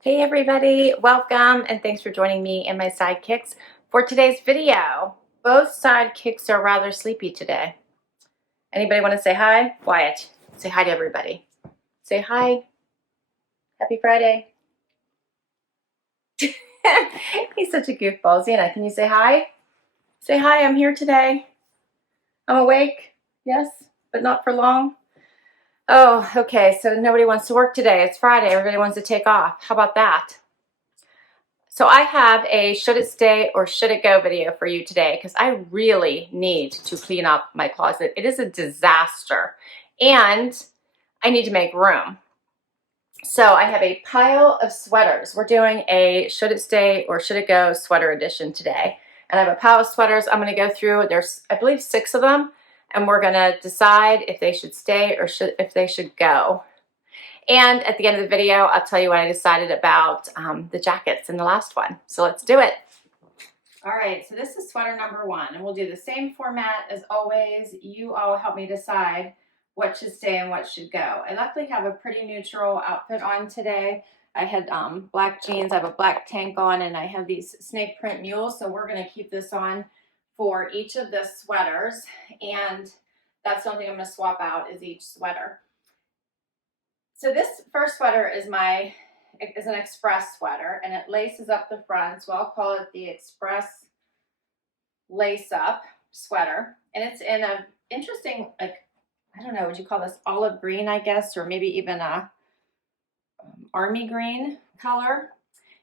Hey everybody, welcome and thanks for joining me and my sidekicks for today's video. Both sidekicks are rather sleepy today. Anybody want to say hi? Wyatt, say hi to everybody. Say hi. Happy Friday. He's such a goofball. Zena, can you say hi? Say hi, I'm here today. I'm awake, yes, but not for long. Oh, okay, so nobody wants to work today. It's Friday, everybody wants to take off. How about that? So I have a should it stay or should it go video for you today because I really need to clean up my closet. It is a disaster and I need to make room. So I have a pile of sweaters. We're doing a should it stay or should it go sweater edition today. And I have a pile of sweaters I'm going to go through. There's, I believe, 6 of them. And we're going to decide if they should stay or if they should go. And at the end of the video, I'll tell you what I decided about the jackets in the last one. So let's do it. All right, so this is sweater number 1, and we'll do the same format as always. You all help me decide what should stay and what should go. I luckily have a pretty neutral outfit on today. I had black jeans, I have a black tank on, and I have these snake print mules, so we're gonna keep this on for each of the sweaters, and that's the only thing I'm gonna swap out is each sweater. So this first sweater is an express sweater, and it laces up the front, so I'll call it the express lace up sweater. And it's in a interesting, like, I don't know, would you call this olive green, I guess, or maybe even a army green color.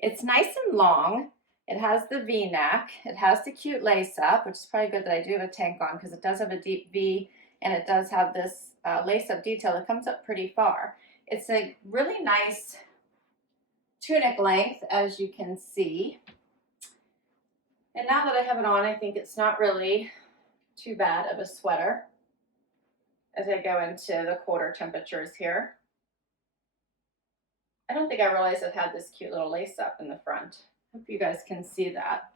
It's nice and long. It has the V-neck. It has the cute lace up, which is probably good that I do have a tank on because it does have a deep V, and it does have this lace up detail that comes up pretty far. It's a really nice tunic length, as you can see. And now that I have it on, I think it's not really too bad of a sweater as I go into the colder temperatures here. I don't think I realized it had this cute little lace up in the front. Hope you guys can see that.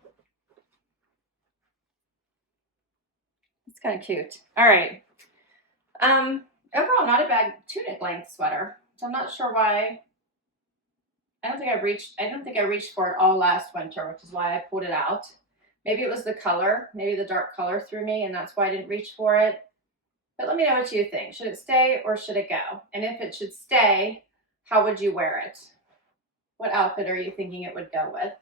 It's kind of cute. All right. Overall, not a bad tunic length sweater. So I'm not sure why. I don't think I reached for it all last winter, which is why I pulled it out. Maybe it was the color. Maybe the dark color threw me, and that's why I didn't reach for it. But let me know what you think. Should it stay or should it go? And if it should stay, how would you wear it? What outfit are you thinking it would go with?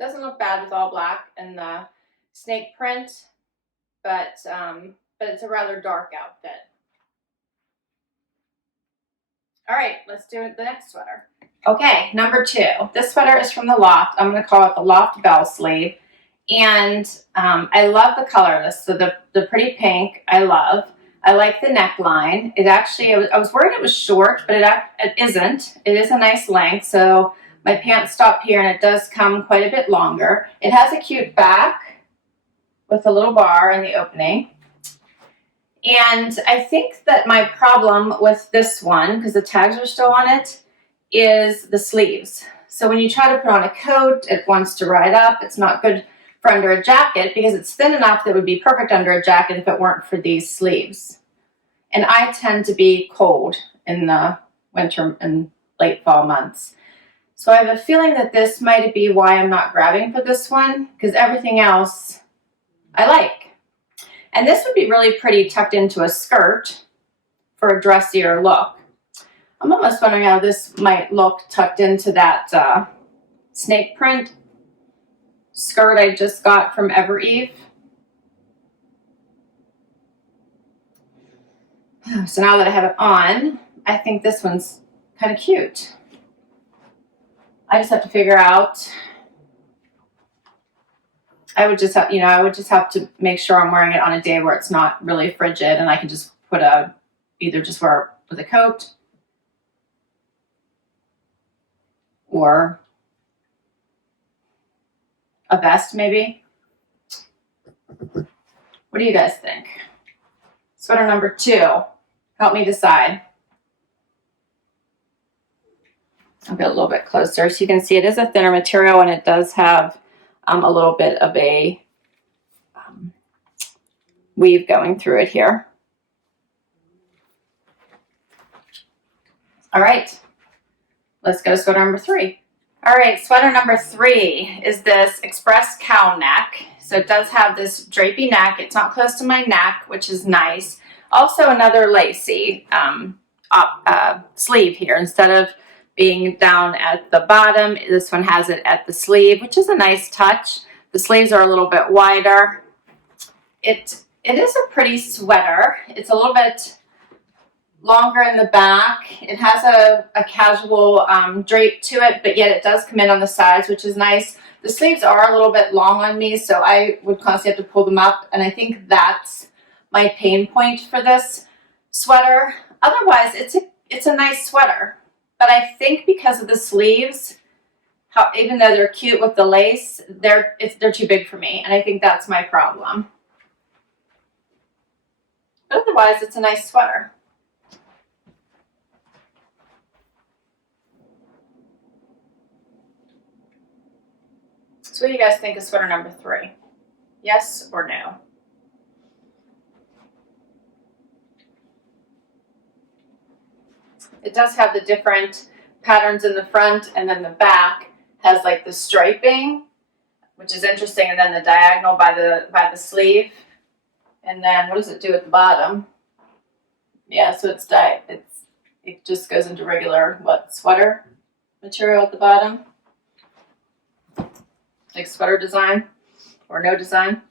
Doesn't look bad with all black and the snake print, but it's a rather dark outfit. All right, let's do the next sweater. Okay, number 2. This sweater is from the Loft. I'm going to call it the Loft bell sleeve. And I love the color of this. So the pretty pink, I love. I like the neckline. It actually, I was worried it was short, but it isn't. It is a nice length. So my pants stop here, and it does come quite a bit longer. It has a cute back with a little bar in the opening. And I think that my problem with this one, because the tags are still on it, is the sleeves. So when you try to put on a coat, it wants to ride up. It's not good for under a jacket because it's thin enough that it would be perfect under a jacket if it weren't for these sleeves. And I tend to be cold in the winter and late fall months. So I have a feeling that this might be why I'm not grabbing for this one, because everything else I like. And this would be really pretty tucked into a skirt for a dressier look. I'm almost wondering how this might look tucked into that snake print skirt I just got from Evereve. So now that I have it on, I think this one's kind of cute. I just have to figure out. I would just have to make sure I'm wearing it on a day where it's not really frigid, and I can just put either just wear it with a coat or a vest maybe. What do you guys think? Sweater number 2. Help me decide. I'll get a little bit closer so you can see it is a thinner material, and it does have a little bit of a weave going through it here. All right. let's go to sweater number 3. All right, sweater number 3 is this Express cowl neck. So it does have this drapey neck. It's not close to my neck, which is nice. Also another lacy sleeve here. Instead of being down at the bottom, this one has it at the sleeve, which is a nice touch. The sleeves are a little bit wider. It is a pretty sweater. It's a little bit longer in the back. It has a casual drape to it, but yet it does come in on the sides, which is nice. The sleeves are a little bit long on me, so I would constantly have to pull them up, and I think that's my pain point for this sweater. Otherwise, it's a nice sweater, but I think because of the sleeves, even though they're cute with the lace, they're too big for me, and I think that's my problem. But otherwise, it's a nice sweater. So what do you guys think of sweater number 3? Yes or no? It does have the different patterns in the front, and then the back has like the striping, which is interesting, and then the diagonal by the sleeve. And then what does it do at the bottom? Yeah, so it just goes into regular sweater material at the bottom. Like sweater design or no design.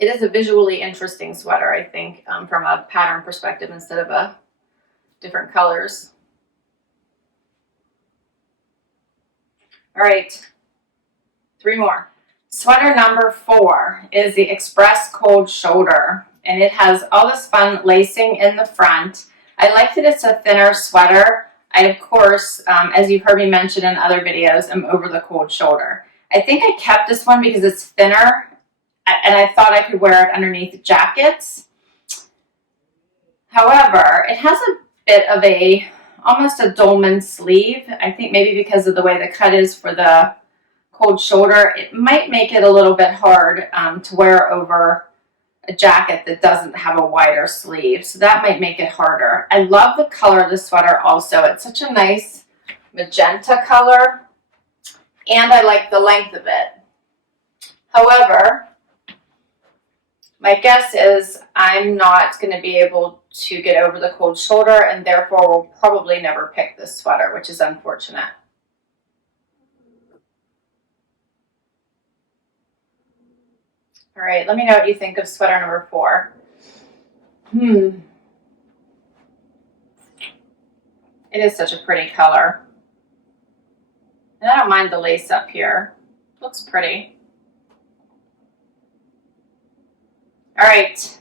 It is a visually interesting sweater, I think, from a pattern perspective instead of different colors. All right, 3 more. Sweater number 4 is the Express Cold Shoulder, and it has all this fun lacing in the front. I like that it's a thinner sweater. I, of course, as you've heard me mention in other videos, I'm over the cold shoulder. I think I kept this one because it's thinner, and I thought I could wear it underneath jackets. However, it has a bit of almost a dolman sleeve. I think maybe because of the way the cut is for the cold shoulder, it might make it a little bit hard to wear over a jacket that doesn't have a wider sleeve, so that might make it harder. I love the color of the sweater also. It's such a nice magenta color, and I like the length of it. However, my guess is I'm not going to be able to get over the cold shoulder, and therefore will probably never pick this sweater, which is unfortunate. All right, let me know what you think of sweater number 4. It is such a pretty color. And I don't mind the lace up here. Looks pretty. All right,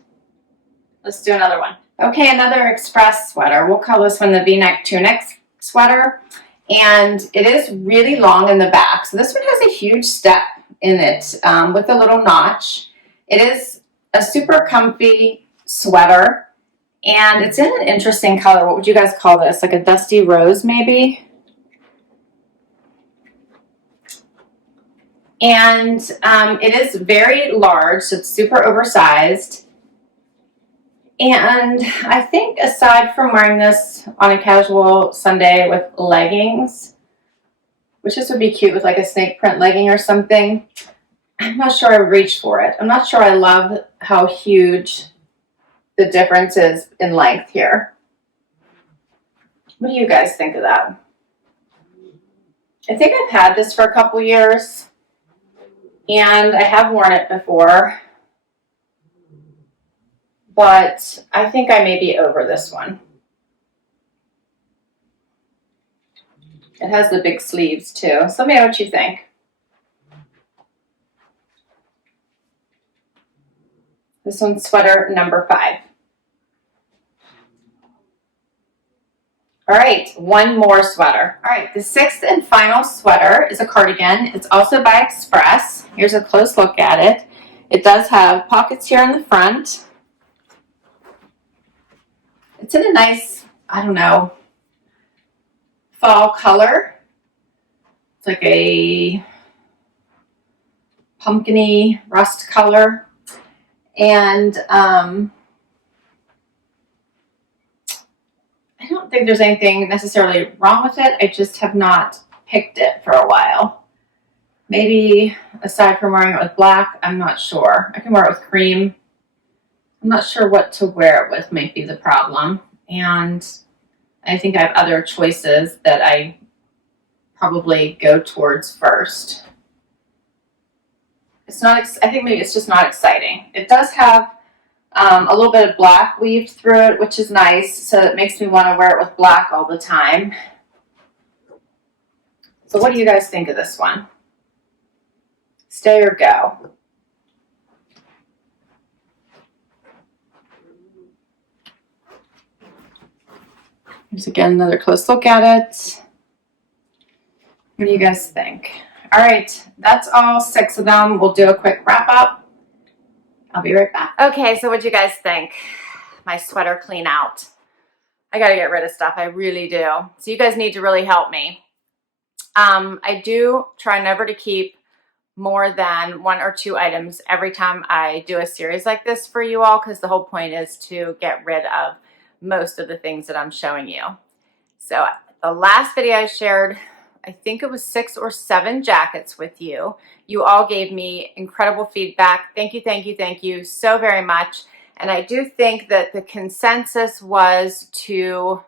let's do another one. Okay, another Express sweater. We'll call this one the V-neck Tunic sweater. And it is really long in the back. So this one has a huge step in it with a little notch. It is a super comfy sweater, and it's in an interesting color. What would you guys call this? Like a dusty rose, maybe? And it is very large, so it's super oversized. And I think aside from wearing this on a casual Sunday with leggings, which this would be cute with like a snake print legging or something, I'm not sure I would reach for it. I'm not sure I love how huge the difference is in length here. What do you guys think of that? I think I've had this for a couple years, and I have worn it before, but I think I may be over this one. It has the big sleeves too. So let me know what you think. This one's sweater number 5. All right, one more sweater. All right, the 6th and final sweater is a cardigan. It's also by Express. Here's a close look at it. It does have pockets here in the front. It's in a nice, I don't know, fall color. It's like a pumpkin-y rust color. And I don't think there's anything necessarily wrong with it. I just have not picked it for a while. Maybe aside from wearing it with black, I'm not sure. I can wear it with cream. I'm not sure what to wear it with might be the problem. And I think I have other choices that I probably go towards first. It's not, I think maybe it's just not exciting. It does have a little bit of black weaved through it, which is nice. So it makes me want to wear it with black all the time. So what do you guys think of this one? Stay or go? Here's again another close look at it. What do you guys think? All right, that's all 6 of them. We'll do a quick wrap up. I'll be right back. Okay, so what do you guys think? My sweater clean out. I got to get rid of stuff. I really do. So you guys need to really help me. I do try never to keep more than 1 or 2 items every time I do a series like this for you all, because the whole point is to get rid of most of the things that I'm showing you. So the last video I shared, I think it was 6 or 7 jackets with you. You all gave me incredible feedback. Thank you, thank you, thank you so very much. And I do think that the consensus was to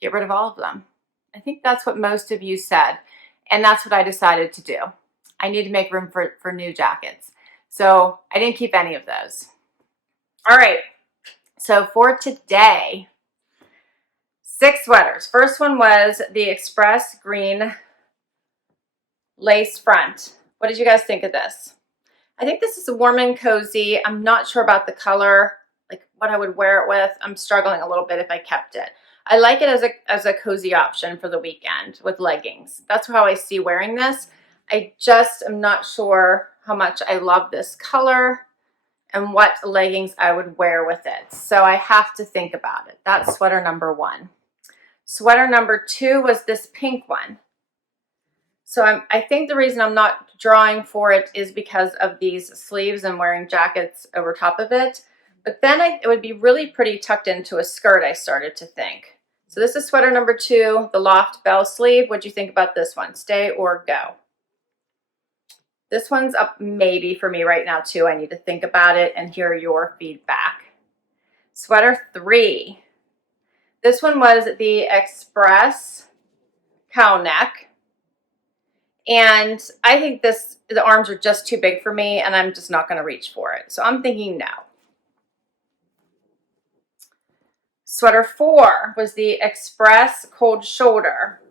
get rid of all of them. I think that's what most of you said. And that's what I decided to do. I need to make room for new jackets. So I didn't keep any of those. All right. So for today, 6 sweaters. First one was the Express Green lace front. What did you guys think of this? I think this is a warm and cozy. I'm not sure about the color, like what I would wear it with. I'm struggling a little bit if I kept it. I like it as a cozy option for the weekend with leggings. That's how I see wearing this. I just am not sure how much I love this color and what leggings I would wear with it. So I have to think about it. That's sweater number 1. Sweater number 2 was this pink one. So I think the reason I'm not drawing for it is because of these sleeves and wearing jackets over top of it. But then it would be really pretty tucked into a skirt, I started to think. So this is sweater number 2, the Loft bell sleeve. What'd you think about this one? Stay or go? This one's up maybe for me right now too. I need to think about it and hear your feedback. Sweater 3. This one was the Express cowl neck. And I think the arms are just too big for me and I'm just not going to reach for it. So I'm thinking no. Sweater 4 was the Express cold shoulder.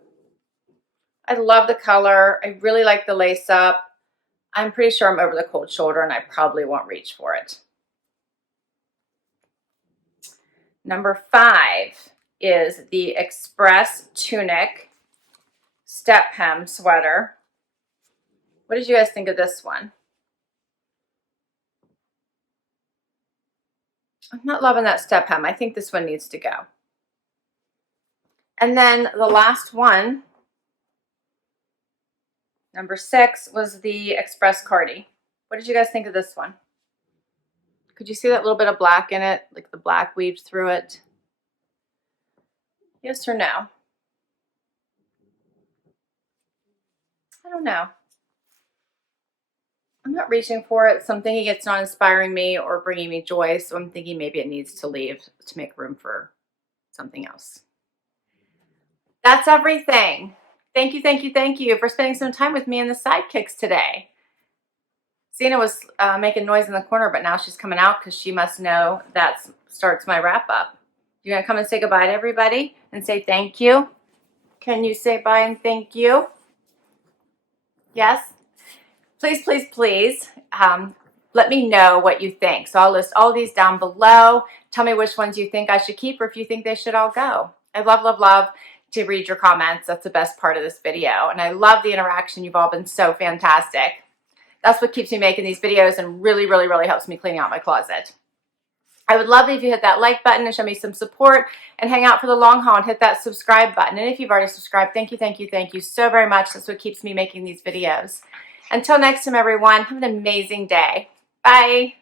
I love the color. I really like the lace up. I'm pretty sure I'm over the cold shoulder and I probably won't reach for it. Number 5 is the Express Tunic step hem sweater. What did you guys think of this one? I'm not loving that step hem. I think this one needs to go. And then the last one, number 6, was the Express Cardi. What did you guys think of this one? Could you see that little bit of black in it? Like the black weaved through it? Yes or no? I don't know. I'm not reaching for it, so I'm thinking it's not inspiring me or bringing me joy, so I'm thinking maybe it needs to leave to make room for something else. That's everything. Thank you, thank you, thank you for spending some time with me in the sidekicks today. Zena was making noise in the corner, but now she's coming out because she must know that starts my wrap up. You're going to come and say goodbye to everybody and say thank you? Can you say bye and thank you? Yes? Please, please, please let me know what you think. So I'll list all these down below. Tell me which ones you think I should keep or if you think they should all go. I love, love, love to read your comments. That's the best part of this video. And I love the interaction. You've all been so fantastic. That's what keeps me making these videos and really, really, really helps me clean out my closet. I would love it if you hit that like button and show me some support and hang out for the long haul and hit that subscribe button. And if you've already subscribed, thank you, thank you, thank you so very much. That's what keeps me making these videos. Until next time, everyone, have an amazing day. Bye.